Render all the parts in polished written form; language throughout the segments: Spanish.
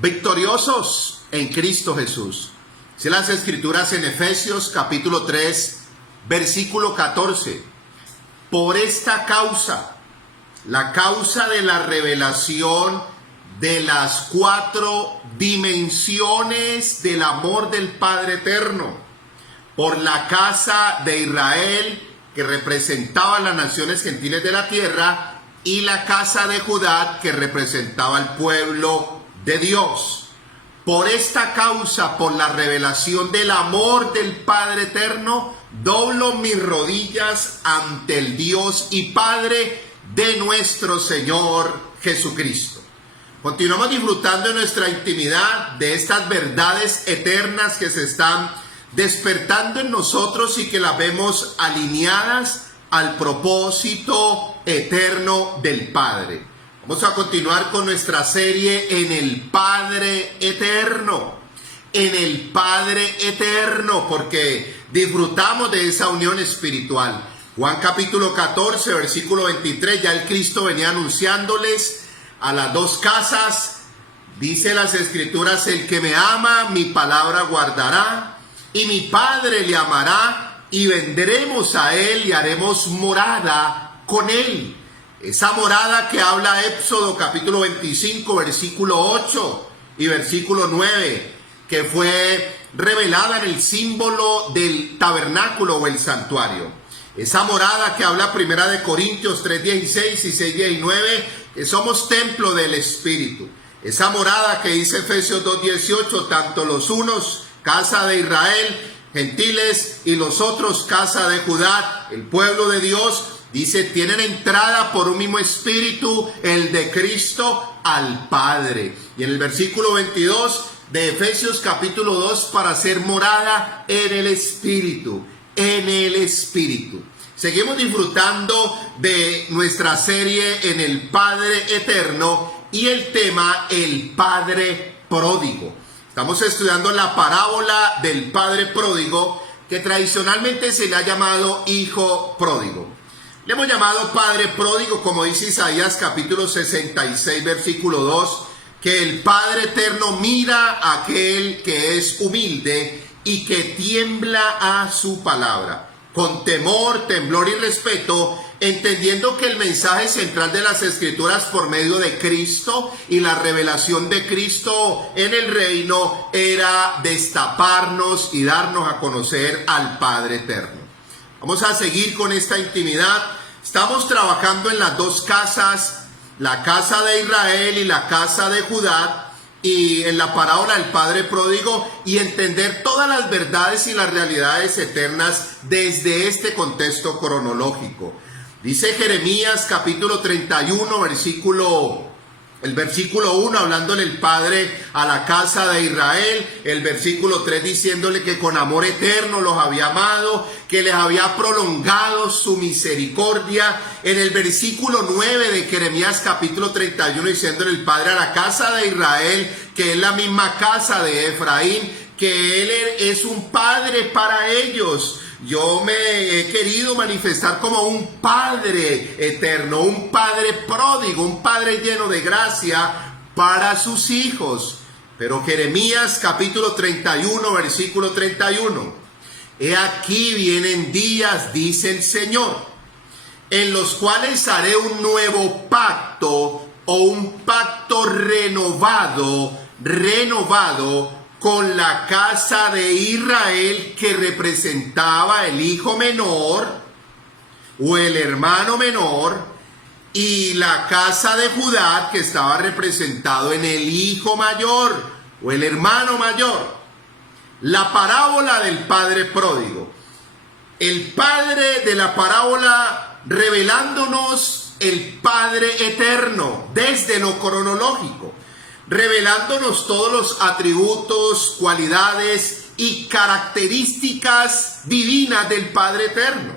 victoriosos en Cristo Jesús. Si las Escrituras en Efesios capítulo 3, versículo 14. Por esta causa, la causa de la revelación de las 4 dimensiones del amor del Padre eterno, por la casa de Israel, que representaba a las naciones gentiles de la tierra, y la casa de Judá, que representaba al pueblo de Dios. Por esta causa, por la revelación del amor del Padre eterno, doblo mis rodillas ante el Dios y Padre de nuestro Señor Jesucristo. Continuamos disfrutando en nuestra intimidad de estas verdades eternas que se están despertando en nosotros y que las vemos alineadas al propósito eterno del Padre. Vamos a continuar con nuestra serie en el Padre eterno. En el Padre eterno, porque disfrutamos de esa unión espiritual. Juan capítulo 14, versículo 23, ya el Cristo venía anunciándoles a las 2 casas. Dice las Escrituras: el que me ama, mi palabra guardará, y mi Padre le amará, y vendremos a él y haremos morada con él. Esa morada que habla Éxodo capítulo 25, versículo 8 y versículo 9, que fue revelada en el símbolo del tabernáculo o el santuario. Esa morada que habla Primera de Corintios 3:16 y 6:19, que somos templo del Espíritu. Esa morada que dice Efesios 2:18, tanto los unos, casa de Israel, gentiles, y los otros, casa de Judá, el pueblo de Dios, dice, tienen entrada por un mismo espíritu, el de Cristo, al Padre. Y en el versículo 22 de Efesios capítulo 2, para hacer morada en el Espíritu, en el Espíritu. Seguimos disfrutando de nuestra serie en el Padre eterno y el tema, el Padre pródigo. Estamos estudiando la parábola del Padre pródigo, que tradicionalmente se le ha llamado hijo pródigo. Le hemos llamado Padre pródigo, como dice Isaías capítulo 66, versículo 2, que el Padre eterno mira a aquel que es humilde y que tiembla a su palabra, con temor, temblor y respeto, entendiendo que el mensaje central de las Escrituras por medio de Cristo y la revelación de Cristo en el reino era destaparnos y darnos a conocer al Padre eterno. Vamos a seguir con esta intimidad. Estamos trabajando en las 2 casas, la casa de Israel y la casa de Judá, y en la parábola del Padre pródigo, y entender todas las verdades y las realidades eternas desde este contexto cronológico. Dice Jeremías capítulo 31, el versículo 1, hablándole el Padre a la casa de Israel, el versículo 3 diciéndole que con amor eterno los había amado, que les había prolongado su misericordia. En el versículo 9 de Jeremías capítulo 31 diciéndole el Padre a la casa de Israel, que es la misma casa de Efraín, que Él es un Padre para ellos. Yo me he querido manifestar como un Padre eterno, un Padre pródigo, un Padre lleno de gracia para sus hijos. Pero Jeremías capítulo 31, versículo 31. He aquí vienen días, dice el Señor, en los cuales haré un nuevo pacto o un pacto renovado con la casa de Israel, que representaba el hijo menor o el hermano menor, y la casa de Judá, que estaba representado en el hijo mayor o el hermano mayor. La parábola del Padre pródigo. El Padre de la parábola revelándonos el Padre eterno desde lo cronológico, revelándonos todos los atributos, cualidades y características divinas del Padre eterno.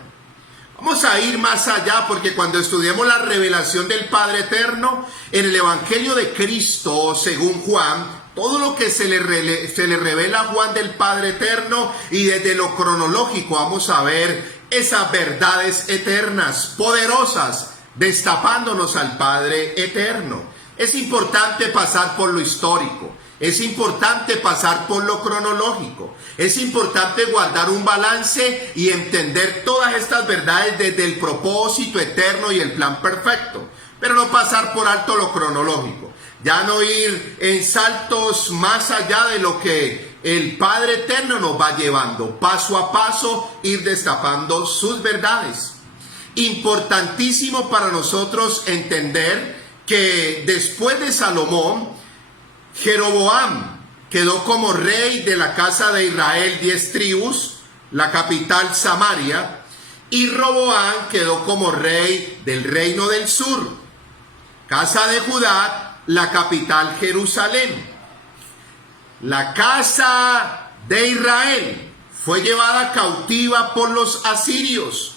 Vamos a ir más allá, porque cuando estudiemos la revelación del Padre eterno en el Evangelio de Cristo según Juan, todo lo que se le revela a Juan del Padre eterno, y desde lo cronológico vamos a ver esas verdades eternas, poderosas, destapándonos al Padre eterno. Es importante pasar por lo histórico. Es importante pasar por lo cronológico. Es importante guardar un balance y entender todas estas verdades desde el propósito eterno y el plan perfecto. Pero no pasar por alto lo cronológico. Ya no ir en saltos más allá de lo que el Padre Eterno nos va llevando. Paso a paso ir destapando sus verdades. Importantísimo para nosotros entender que después de Salomón, Jeroboam quedó como rey de la casa de Israel 10 tribus, la capital Samaria, y Roboam quedó como rey del reino del sur, casa de Judá, la capital Jerusalén. La casa de Israel fue llevada cautiva por los asirios,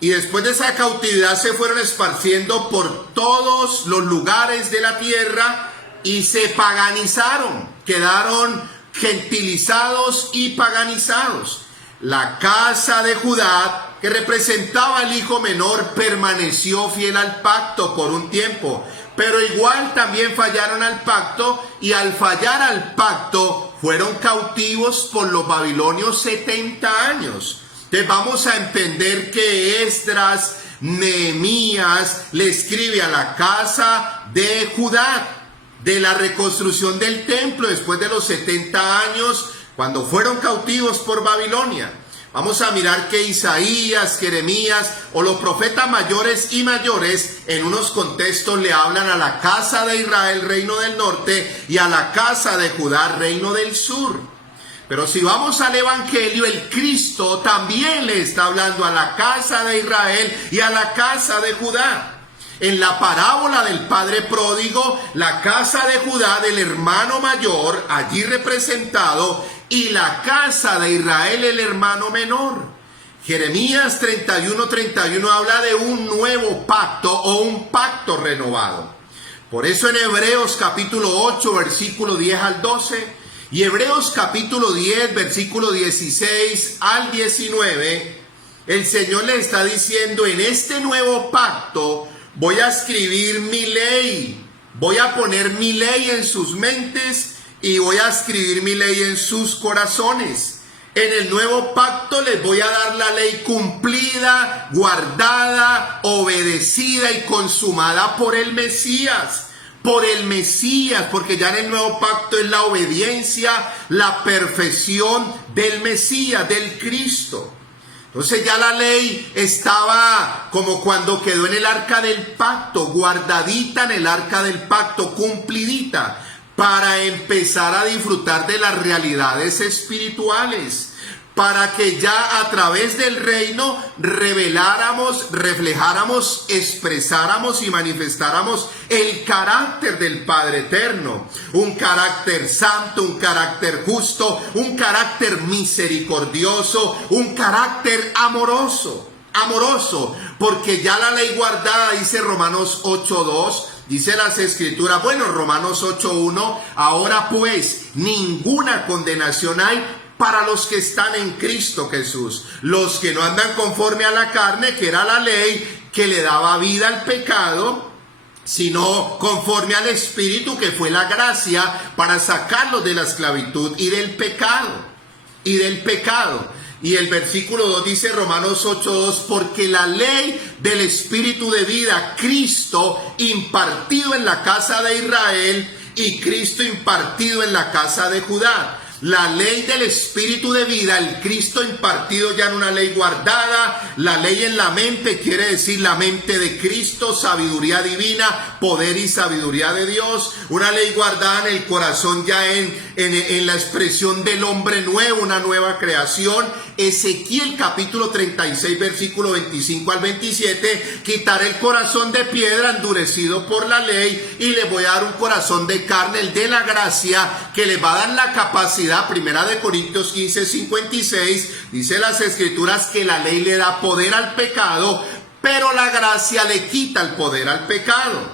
y después de esa cautividad se fueron esparciendo por todos los lugares de la tierra y se paganizaron, quedaron gentilizados y paganizados. La casa de Judá, que representaba al hijo menor, permaneció fiel al pacto por un tiempo, pero igual también fallaron al pacto, y al fallar al pacto fueron cautivos por los babilonios 70 años. Entonces vamos a entender que Esdras, Nehemías, le escribe a la casa de Judá de la reconstrucción del templo después de los 70 años, cuando fueron cautivos por Babilonia. Vamos a mirar que Isaías, Jeremías o los profetas mayores y mayores en unos contextos le hablan a la casa de Israel, reino del norte, y a la casa de Judá, reino del sur. Pero si vamos al Evangelio, el Cristo también le está hablando a la casa de Israel y a la casa de Judá. En la parábola del padre pródigo, la casa de Judá del hermano mayor, allí representado, y la casa de Israel, el hermano menor. Jeremías 31:31 habla de un nuevo pacto o un pacto renovado. Por eso en Hebreos capítulo 8, versículo 10 al 12, y Hebreos capítulo 10, versículo 16 al 19, el Señor le está diciendo: en este nuevo pacto voy a escribir mi ley, voy a poner mi ley en sus mentes y voy a escribir mi ley en sus corazones. En el nuevo pacto les voy a dar la ley cumplida, guardada, obedecida y consumada por el Mesías. Por el Mesías, porque ya en el nuevo pacto es la obediencia, la perfección del Mesías, del Cristo. Entonces ya la ley estaba como cuando quedó en el arca del pacto, guardadita en el arca del pacto, cumplidita, para empezar a disfrutar de las realidades espirituales, para que ya a través del reino reveláramos, reflejáramos, expresáramos y manifestáramos el carácter del Padre Eterno, un carácter santo, un carácter justo, un carácter misericordioso, un carácter amoroso, porque ya la ley guardada, dice Romanos 8:2, dice las Escrituras, Romanos 8:1, ahora pues ninguna condenación hay para los que están en Cristo Jesús, los que no andan conforme a la carne, que era la ley que le daba vida al pecado, sino conforme al Espíritu, que fue la gracia para sacarlos de la esclavitud y del pecado. Y el versículo 2 dice, Romanos 8:2, porque la ley del Espíritu de vida, Cristo impartido en la casa de Israel y Cristo impartido en la casa de Judá. La ley del Espíritu de vida, el Cristo impartido ya en una ley guardada, la ley en la mente, quiere decir la mente de Cristo, sabiduría divina, poder y sabiduría de Dios, una ley guardada en el corazón ya en la expresión del hombre nuevo, una nueva creación. Ezequiel capítulo 36, versículo 25 al 27, quitaré el corazón de piedra endurecido por la ley y le voy a dar un corazón de carne, el de la gracia, que le va a dar la capacidad. Primera de Corintios 15, 56, dice las Escrituras que la ley le da poder al pecado, pero la gracia le quita el poder al pecado.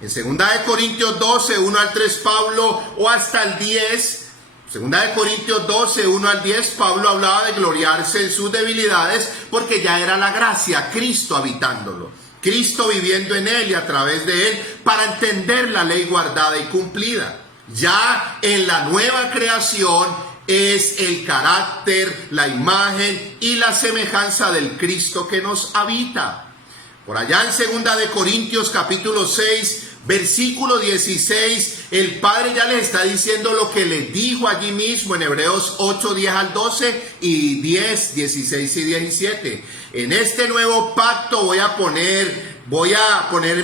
En segunda de Corintios 12, 1 al 3, Pablo, o hasta el 10, segunda de Corintios 12, 1 al 10, Pablo hablaba de gloriarse en sus debilidades, porque ya era la gracia, Cristo habitándolo, Cristo viviendo en él y a través de él, para entender la ley guardada y cumplida. Ya en la nueva creación es el carácter, la imagen y la semejanza del Cristo que nos habita. Por allá en 2 de Corintios capítulo 6, versículo 16, el Padre ya les está diciendo lo que les dijo allí mismo en Hebreos 8, 10 al 12 y 10, 16 y 17. En este nuevo pacto voy a poner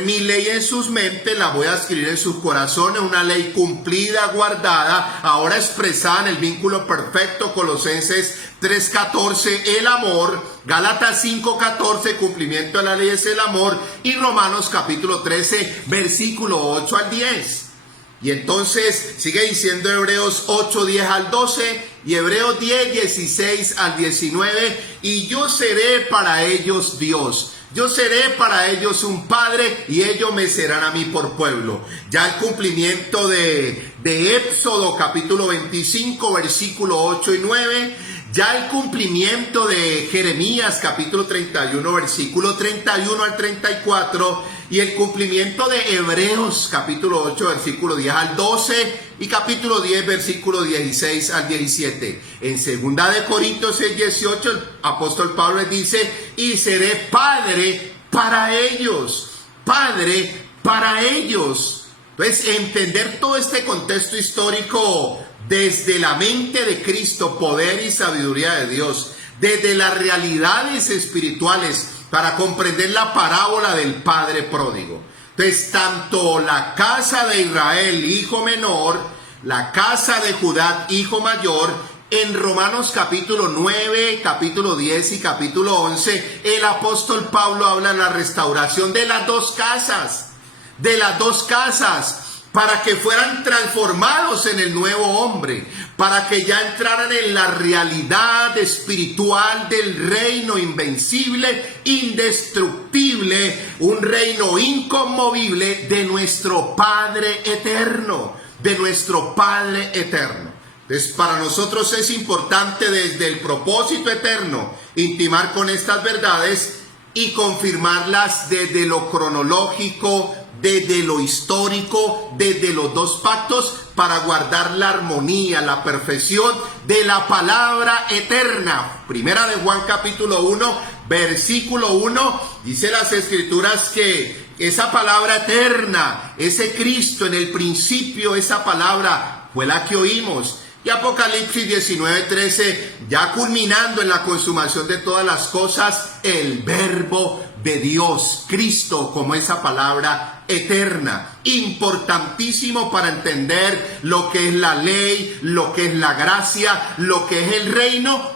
mi ley en sus mentes, la voy a escribir en sus corazones, una ley cumplida, guardada, ahora expresada en el vínculo perfecto, Colosenses 3:14, el amor, Gálatas 5:14, cumplimiento de la ley es el amor, y Romanos capítulo 13, versículo 8 al 10. Y entonces sigue diciendo Hebreos 8, 10 al 12 y Hebreos 10, 16 al 19, y yo seré para ellos Dios. Yo seré para ellos un padre y ellos me serán a mí por pueblo. Ya el cumplimiento de Éxodo capítulo 25 versículo 8 y 9. Ya el cumplimiento de Jeremías capítulo 31 versículo 31 al 34. Y el cumplimiento de Hebreos capítulo 8 versículo 10 al 12 y capítulo 10 versículo 16 al 17. En 2 de Corintios 6, 18 el apóstol Pablo les dice: y seré padre para ellos. Padre para ellos. Entonces, entender todo este contexto histórico desde la mente de Cristo, poder y sabiduría de Dios, desde las realidades espirituales, para comprender la parábola del Padre pródigo. Entonces, tanto la casa de Israel, hijo menor, la casa de Judá, hijo mayor, en Romanos capítulo 9, capítulo 10 y capítulo 11, el apóstol Pablo habla de la restauración de las dos casas, para que fueran transformados en el nuevo hombre, para que ya entraran en la realidad espiritual del reino invencible, indestructible, un reino inconmovible de nuestro Padre eterno, Entonces, para nosotros es importante desde el propósito eterno intimar con estas verdades y confirmarlas desde lo cronológico, desde lo histórico, desde los dos pactos, para guardar la armonía, la perfección de la palabra eterna. Primera de Juan capítulo 1, versículo 1, dice las escrituras que esa palabra eterna, ese Cristo en el principio, esa palabra fue la que oímos. Y Apocalipsis 19:13, ya culminando en la consumación de todas las cosas, el verbo de Dios, Cristo, como esa palabra eterna, importantísimo para entender lo que es la ley, lo que es la gracia, lo que es el reino,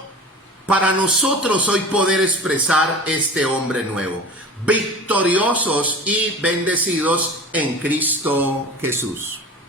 para nosotros hoy poder expresar este hombre nuevo, victoriosos y bendecidos en Cristo Jesús.